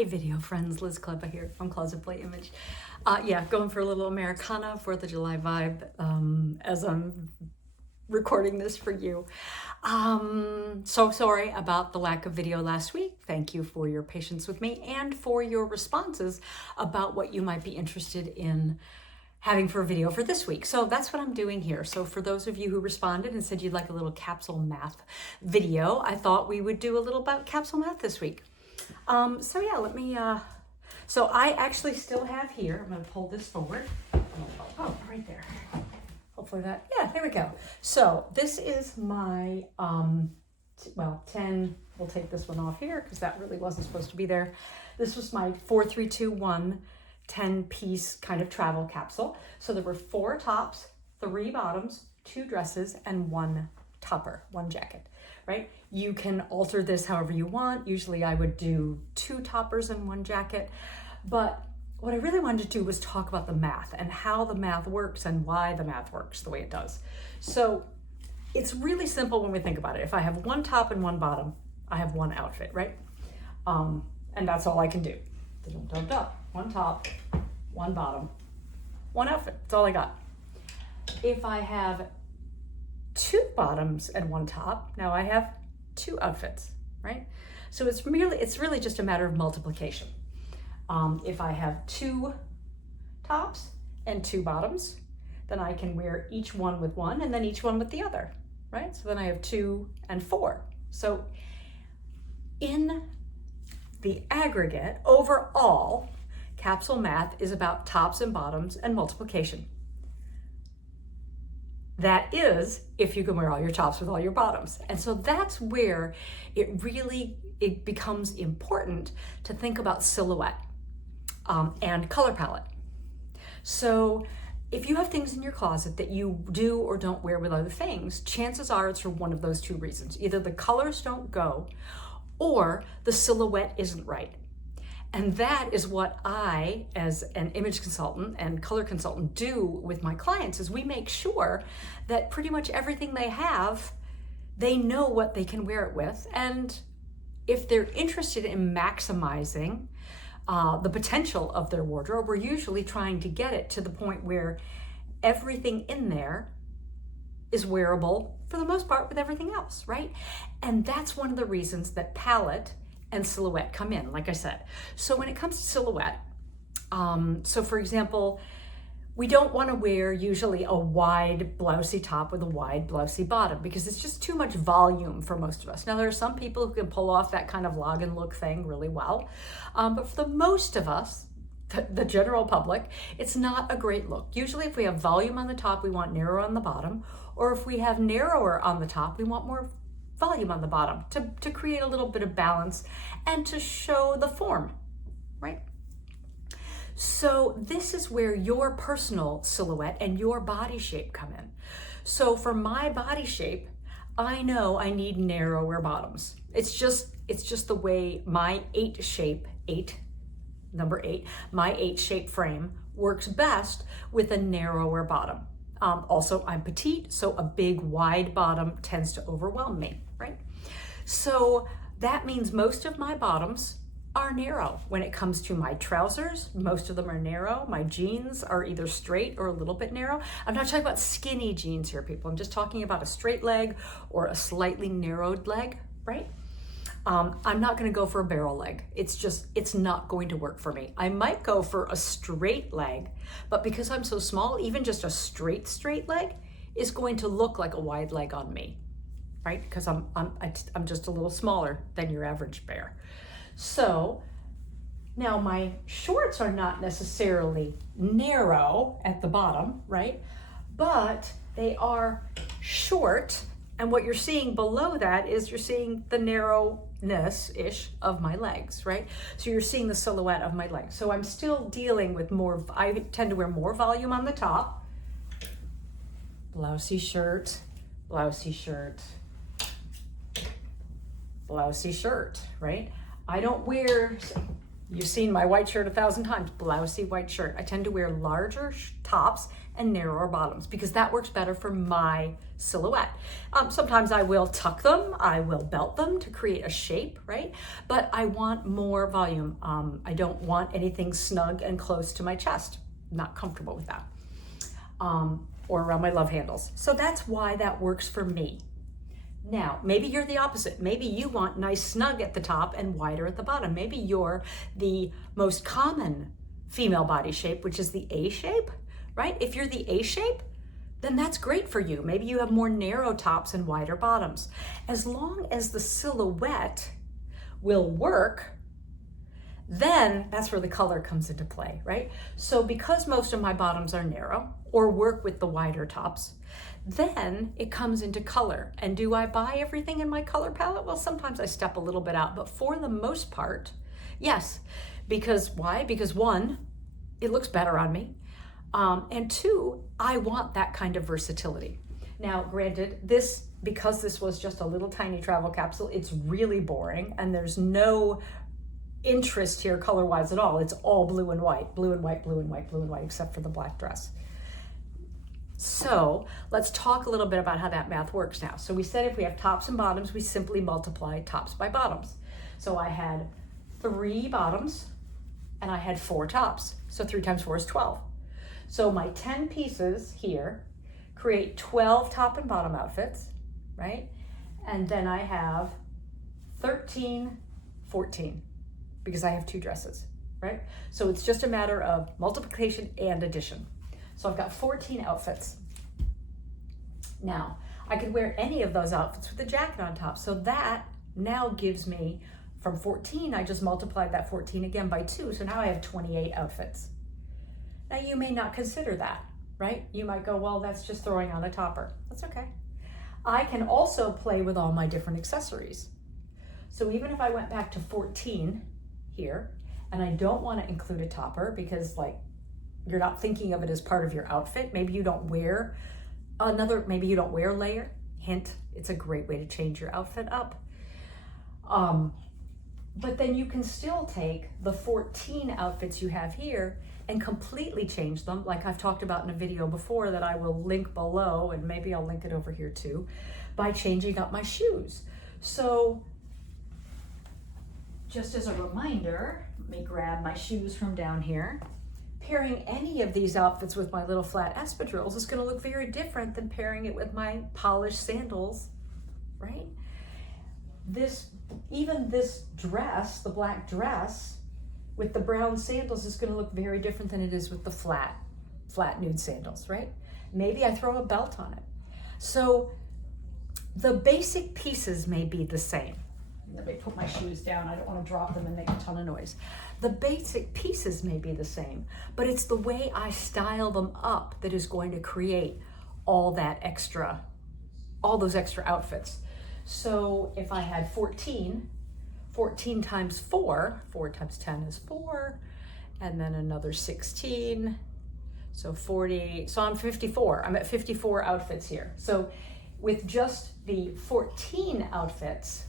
Hey video friends, Liz Kleba here from Closet Play Image. Going for a little Americana 4th of July vibe as I'm recording this for you. So sorry about the lack of video last week. Thank you for your patience with me and for your responses about what you might be interested in having for a video for this week. So that's what I'm doing here. So for those of you who responded and said you'd like a little capsule math video, I thought we would do a little about capsule math this week. So I actually still have here, I'm gonna pull this forward. Oh, right there. Hopefully there we go. So this is my, 10, we'll take this one off here because that really wasn't supposed to be there. This was my 4-3-2-1 10-piece kind of travel capsule. So there were 4 tops, 3 bottoms, 2 dresses, and 1 topper, 1 jacket, right? You can alter this however you want. Usually I would do 2 toppers and 1 jacket, but what I really wanted to do was talk about the math and how the math works and why the math works the way it does. So it's really simple when we think about it. If I have 1 top and 1 bottom, I have 1 outfit, right? And that's all I can do. 1 top, 1 bottom, 1 outfit. That's all I got. If I have 2 bottoms and 1 top, now I have 2 outfits, right? So it's really just a matter of multiplication. If I have 2 tops and 2 bottoms, then I can wear each one with one and then each one with the other, right? So then I have 2 and 4. So in the aggregate, overall, capsule math is about tops and bottoms and multiplication. That is, if you can wear all your tops with all your bottoms. And so that's where it becomes important to think about silhouette and color palette. So if you have things in your closet that you do or don't wear with other things, chances are it's for one of those 2 reasons. Either the colors don't go or the silhouette isn't right. And that is what I, as an image consultant and color consultant, do with my clients, is we make sure that pretty much everything they have, they know what they can wear it with. And if they're interested in maximizing the potential of their wardrobe, we're usually trying to get it to the point where everything in there is wearable for the most part with everything else, right? And that's one of the reasons that palette and silhouette come in, like I said. So when it comes to silhouette, so for example, we don't want to wear usually a wide blousey top with a wide blousey bottom because it's just too much volume for most of us. Now there are some people who can pull off that kind of login look thing really well, but for the most of us, the general public, it's not a great look. Usually if we have volume on the top, we want narrow on the bottom, or if we have narrower on the top, we want more volume on the bottom to create a little bit of balance and to show the form, right? So this is where your personal silhouette and your body shape come in. So for my body shape, I know I need narrower bottoms. It's just the way my 8 shape frame works best with a narrower bottom. Also, I'm petite, so a big wide bottom tends to overwhelm me, right? So that means most of my bottoms are narrow. When it comes to my trousers, most of them are narrow. My jeans are either straight or a little bit narrow. I'm not talking about skinny jeans here, people. I'm just talking about a straight leg or a slightly narrowed leg, right? I'm not gonna go for a barrel leg. It's not going to work for me. I might go for a straight leg, but because I'm so small, even just a straight leg is going to look like a wide leg on me, right? Because I'm just a little smaller than your average bear. So now my shorts are not necessarily narrow at the bottom, right? But they are short. And what you're seeing below that is you're seeing the narrowness-ish of my legs, right? So you're seeing the silhouette of my legs. So I'm still dealing with more, I tend to wear more volume on the top. Blousey shirt, blousey shirt, blousey shirt, right? I don't wear You've seen my white shirt 1,000 times, blousy white shirt. I tend to wear larger tops and narrower bottoms because that works better for my silhouette. Sometimes I will tuck them, I will belt them to create a shape, right? But I want more volume. I don't want anything snug and close to my chest. I'm not comfortable with that. Or around my love handles. So that's why that works for me. Now, maybe you're the opposite. Maybe you want nice snug at the top and wider at the bottom. Maybe you're the most common female body shape, which is the A shape, right? If you're the A shape, then that's great for you. Maybe you have more narrow tops and wider bottoms. As long as the silhouette will work, then that's where the color comes into play, right? So because most of my bottoms are narrow or work with the wider tops, then it comes into color. And do I buy everything in my color palette? Well, sometimes I step a little bit out, but for the most part, yes. Because why? Because one, it looks better on me. And two, I want that kind of versatility. Now, granted, because this was just a little tiny travel capsule, it's really boring and there's no interest here color-wise at all. It's all blue and white, blue and white, blue and white, blue and white, except for the black dress. So let's talk a little bit about how that math works now. So we said if we have tops and bottoms, we simply multiply tops by bottoms. So I had 3 bottoms and I had 4 tops. So 3 times 4 is 12. So my 10 pieces here create 12 top and bottom outfits, right? And then I have 13, 14, because I have 2 dresses, right? So it's just a matter of multiplication and addition. So I've got 14 outfits. Now, I could wear any of those outfits with a jacket on top. So that now gives me, from 14, I just multiplied that 14 again by 2. So now I have 28 outfits. Now you may not consider that, right? You might go, well, that's just throwing on a topper. That's okay. I can also play with all my different accessories. So even if I went back to 14 here, and I don't want to include a topper because you're not thinking of it as part of your outfit. Maybe you don't wear maybe you don't wear layer. Hint, it's a great way to change your outfit up. But then you can still take the 14 outfits you have here and completely change them, like I've talked about in a video before that I will link below, and maybe I'll link it over here too, by changing up my shoes. So just as a reminder, let me grab my shoes from down here. Pairing any of these outfits with my little flat espadrilles is going to look very different than pairing it with my polished sandals, right? Even this dress, the black dress with the brown sandals, is going to look very different than it is with the flat nude sandals, right? Maybe I throw a belt on it. So the basic pieces may be the same. Let me put my shoes down. I don't want to drop them and make a ton of noise. The basic pieces may be the same, but it's the way I style them up that is going to create all those extra outfits. So if I had 14 times 4 times 10 is 4, and then another 16, so 40, so I'm 54. I'm at 54 outfits here. So with just the 14 outfits,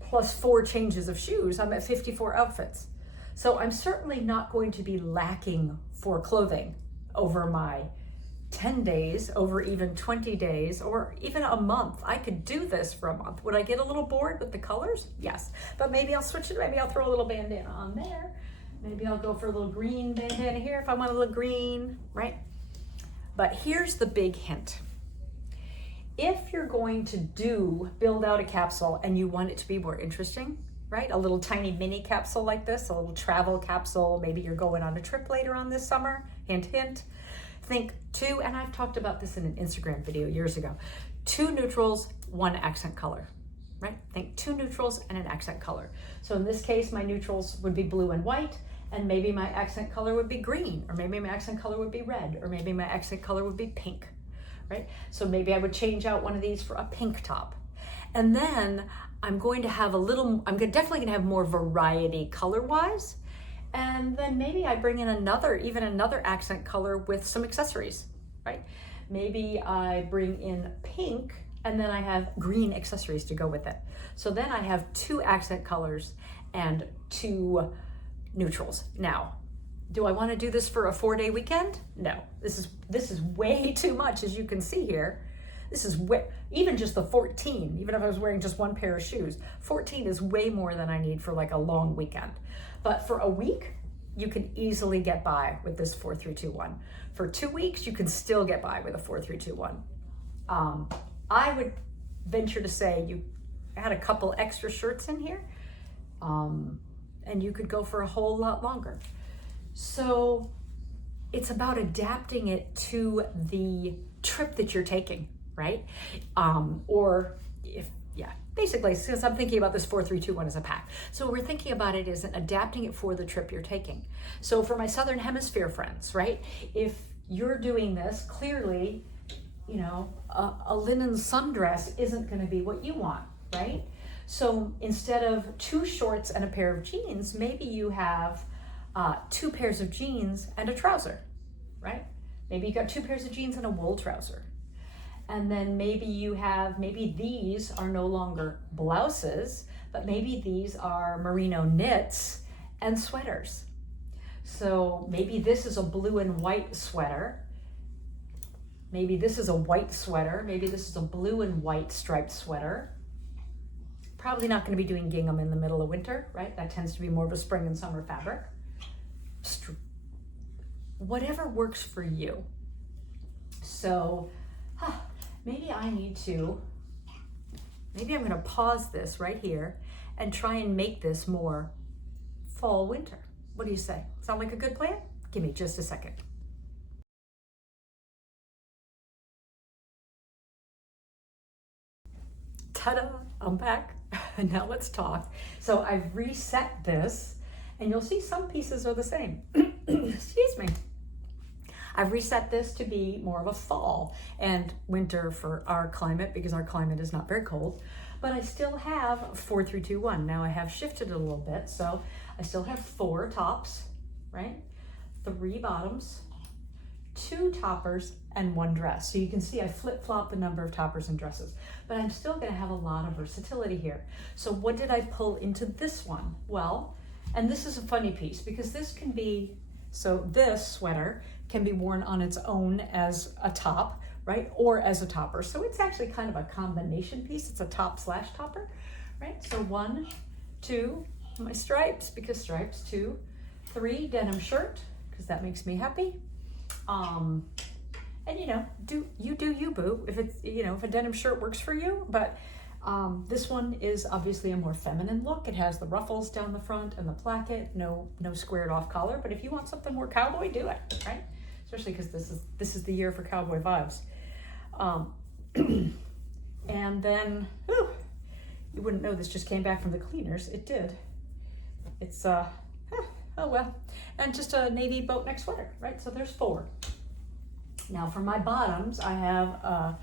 plus 4 changes of shoes, I'm at 54 outfits. So I'm certainly not going to be lacking for clothing over my 10 days, over even 20 days, or even a month. I could do this for a month. Would I get a little bored with the colors? Yes. But maybe I'll switch it. Maybe I'll throw a little bandana on there. Maybe I'll go for a little green bandana here if I want a little green, right? But here's the big hint. If you're going to build out a capsule and you want it to be more interesting, right? A little tiny mini capsule like this, a little travel capsule. Maybe you're going on a trip later on this summer, hint, hint. Think 2, and I've talked about this in an Instagram video years ago, 2 neutrals, 1 accent color, right? Think 2 neutrals and an accent color. So in this case, my neutrals would be blue and white, and maybe my accent color would be green, or maybe my accent color would be red, or maybe my accent color would be pink, right? So maybe I would change out one of these for a pink top. And then I'm definitely gonna have more variety color-wise. And then maybe I bring in another accent color with some accessories, right? Maybe I bring in pink and then I have green accessories to go with it. So then I have 2 accent colors and 2 neutrals. Now, do I want to do this for a 4-day weekend? No, this is way too much, as you can see here. This is way, even just the 14, even if I was wearing just one pair of shoes, 14 is way more than I need for like a long weekend. But for a week, you can easily get by with this 4-3-2-1. For 2 weeks, you can still get by with a 4-3-2-1. I would venture to say you had a couple extra shirts in here, and you could go for a whole lot longer. So it's about adapting it to the trip that you're taking, right? Or if, yeah, basically, since I'm thinking about this 4-3-2-1 as a pack. So we're thinking about it as adapting it for the trip you're taking. So for my Southern Hemisphere friends, right? If you're doing this, clearly, you know, a linen sundress isn't gonna be what you want, right? So instead of 2 shorts and a pair of jeans, maybe you have 2 pairs of jeans and a trouser, right? Maybe you got 2 pairs of jeans and a wool trouser. And then maybe these are no longer blouses, but maybe these are merino knits and sweaters. So maybe this is a blue and white sweater. Maybe this is a white sweater. Maybe this is a blue and white striped sweater. Probably not going to be doing gingham in the middle of winter, right? That tends to be more of a spring and summer fabric. Whatever works for you. So maybe I'm going to pause this right here and try and make this more fall winter. What do you say? Sound like a good plan? Give me just a second. Ta-da, I'm back. Now let's talk. So I've reset this, and you'll see some pieces are the same. Excuse me. I've reset this to be more of a fall and winter for our climate, because our climate is not very cold, but I still have 4-3-2-1. Now I have shifted it a little bit, so I still have 4 tops, right? 3 bottoms, 2 toppers, and 1 dress. So you can see I flip-flop the number of toppers and dresses, but I'm still gonna have a lot of versatility here. So what did I pull into this one? Well, and this is a funny piece, because this can be, so this sweater can be worn on its own as a top, right? Or as a topper. So it's actually kind of a combination piece. It's a top/topper, right? So 1, 2, my stripes, because stripes, 2, 3, denim shirt, because that makes me happy. And you know, do you boo, if it's, you know, if a denim shirt works for you, but this one is obviously a more feminine look. It has the ruffles down the front and the placket, no squared off collar, but if you want something more cowboy, do it, right? Especially because this is the year for cowboy vibes. And then, you wouldn't know this just came back from the cleaners. It did. It's, oh well. And just a navy boat neck sweater, right? So there's 4. Now for my bottoms, I have a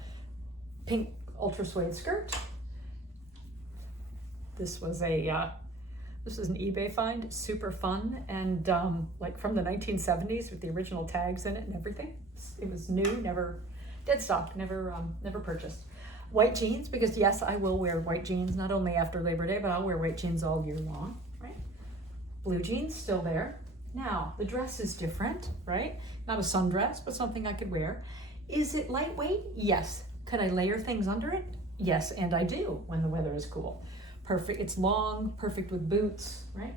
pink ultra suede skirt. This was an eBay find, super fun, and like from the 1970s with the original tags in it and everything. It was new, never dead stock, never purchased. White jeans, because yes, I will wear white jeans not only after Labor Day, but I'll wear white jeans all year long, right? Blue jeans still there. Now the dress is different, right? Not a sundress, but something I could wear. Is it lightweight? Yes. Could I layer things under it? Yes, and I do when the weather is cool. Perfect, it's long, perfect with boots, right?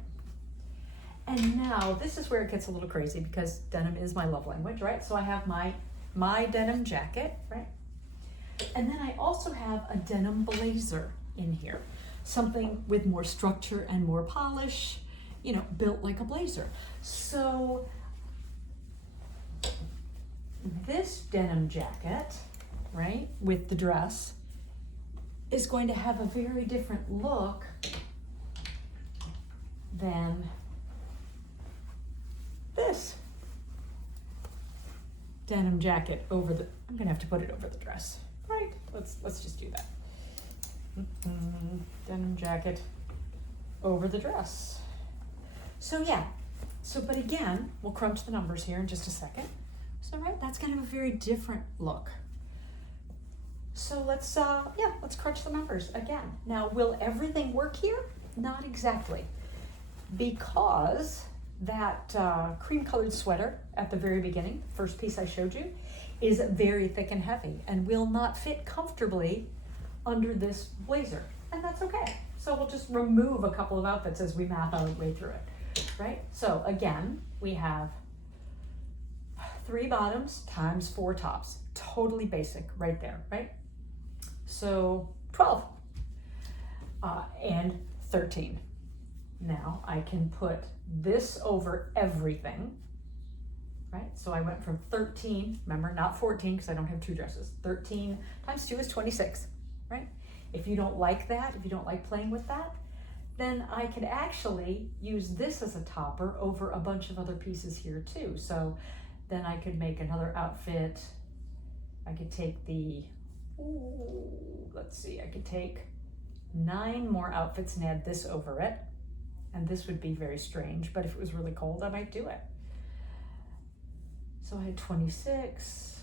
And now this is where it gets a little crazy, because denim is my love language, right? So I have my denim jacket, right? And then I also have a denim blazer in here, something with more structure and more polish, you know, built like a blazer. So this denim jacket, right, with the dress, is going to have a very different look than this denim jacket over the, I'm gonna have to put it over the dress, right? Let's just do that. Denim jacket over the dress. So yeah, but again, we'll crunch the numbers here in just a second. So right, that's kind of a very different look. So let's crunch the numbers again. Now, will everything work here? Not exactly, because that cream colored sweater at the very beginning, first piece I showed you, is very thick and heavy and will not fit comfortably under this blazer, and that's okay. So we'll just remove a couple of outfits as we math our way through it, right? So again, we have 3 bottoms times 4 tops, totally basic right there, right? So 12 and 13. Now I can put this over everything, right? So I went from 13, remember, not 14 because I don't have 2 dresses. 13 times 2 is 26, right? If you don't like that, if you don't like playing with that, then I could actually use this as a topper over a bunch of other pieces here too. So then I could make another outfit. I could take the, let's see, I could take 9 more outfits and add this over it. And this would be very strange, but if it was really cold, I might do it. So I had 26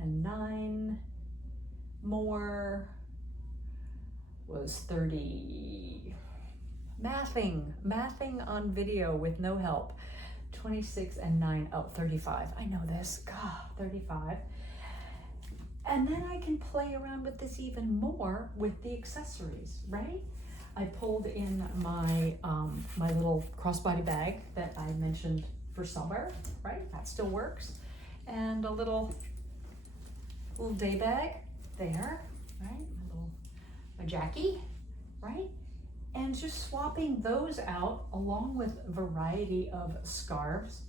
and 9 more was 30. Mathing on video with no help. 26 and 9, 35. I know this, God, 35. And then I can play around with this even more with the accessories, right? I pulled in my my little crossbody bag that I mentioned for summer, right? That still works. And a little day bag there, right? My Jackie, right? And just swapping those out along with a variety of scarves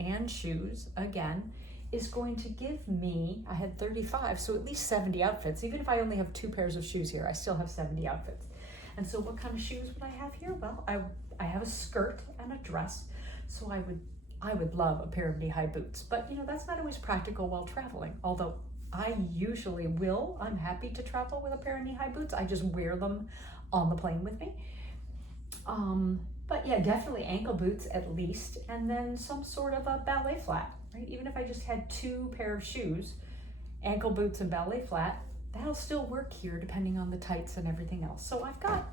and shoes, again, is going to give me, I had 35, so at least 70 outfits. Even if I only have 2 pairs of shoes here, I still have 70 outfits. And so what kind of shoes would I have here? Well, I have a skirt and a dress, so I would love a pair of knee-high boots. But you know, that's not always practical while traveling, although I usually will. I'm happy to travel with a pair of knee-high boots. I just wear them on the plane with me. But yeah, definitely ankle boots at least, and then some sort of a ballet flat, right? Even if I just had 2 pair of shoes, ankle boots and ballet flat, that'll still work here depending on the tights and everything else. So I've got,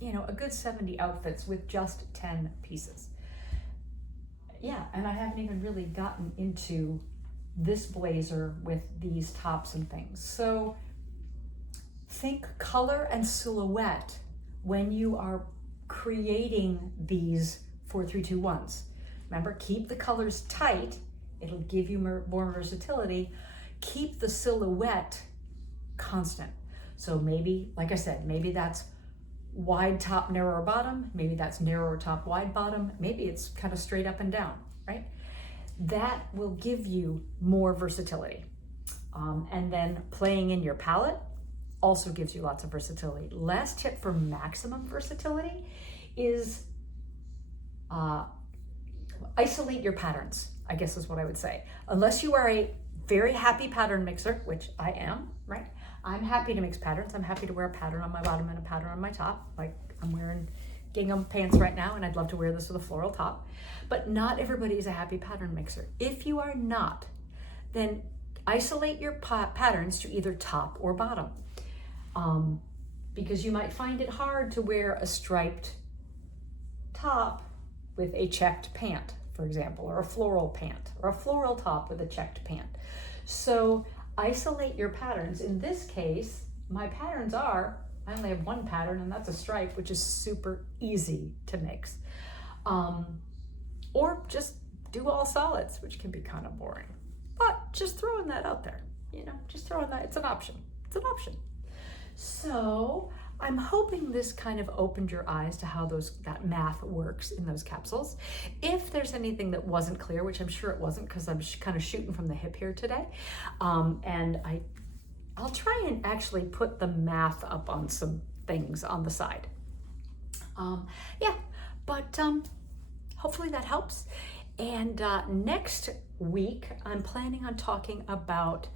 you know, a good 70 outfits with just 10 pieces. Yeah, and I haven't even really gotten into this blazer with these tops and things. So think color and silhouette when you are creating these 4-3-2-1s. Remember, keep the colors tight. It'll give you more versatility. Keep the silhouette constant. So maybe, like I said, maybe that's wide top, narrower bottom. Maybe that's narrower top, wide bottom. Maybe it's kind of straight up and down, right? That will give you more versatility. And then playing in your palette also gives you lots of versatility. Last tip for maximum versatility is isolate your patterns, I guess is what I would say. Unless you are a very happy pattern mixer, which I am, right? I'm happy to mix patterns. I'm happy to wear a pattern on my bottom and a pattern on my top. Like I'm wearing gingham pants right now, and I'd love to wear this with a floral top. But not everybody is a happy pattern mixer. If you are not, then isolate your patterns to either top or bottom. Because you might find it hard to wear a striped top with a checked pant, for example, or a floral pant, or a floral top with a checked pant. So isolate your patterns. In this case, my patterns are, I only have 1 pattern, and that's a stripe, which is super easy to mix. Or just do all solids, which can be kind of boring. But just throwing that out there, you know, just throwing that, it's an option. It's an option. So I'm hoping this kind of opened your eyes to how that math works in those capsules. If there's anything that wasn't clear, which I'm sure it wasn't because I'm kind of shooting from the hip here today, and I'll try and actually put the math up on some things on the side. Yeah, but hopefully that helps. And next week, I'm planning on talking about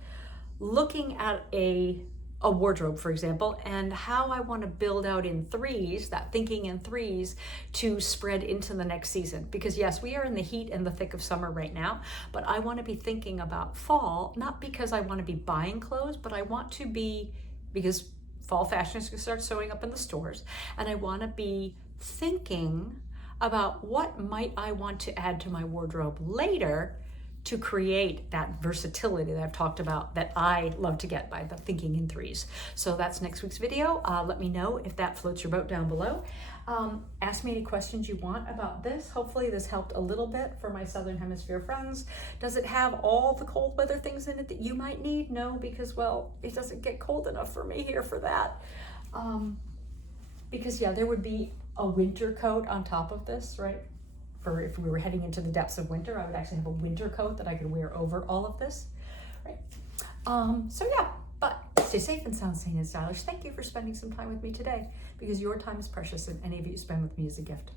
looking at a wardrobe, for example, and how I want to build out in 3s, that thinking in 3s, to spread into the next season. Because yes, we are in the heat and the thick of summer right now, but I want to be thinking about fall, not because I want to be buying clothes, but I want to be, because fall fashion is going to start showing up in the stores, and I want to be thinking about what might I want to add to my wardrobe later to create that versatility that I've talked about that I love to get by the thinking in threes. So that's next week's video. Let me know if that floats your boat down below. Ask me any questions you want about this. Hopefully this helped a little bit for my Southern Hemisphere friends. Does it have all the cold weather things in it that you might need? No, because, well, it doesn't get cold enough for me here for that. Because yeah, there would be a winter coat on top of this, right? For if we were heading into the depths of winter, I would actually have a winter coat that I could wear over all of this, right? So yeah, but stay safe and sound sane and stylish. Thank you for spending some time with me today, because your time is precious and any of you spend with me is a gift.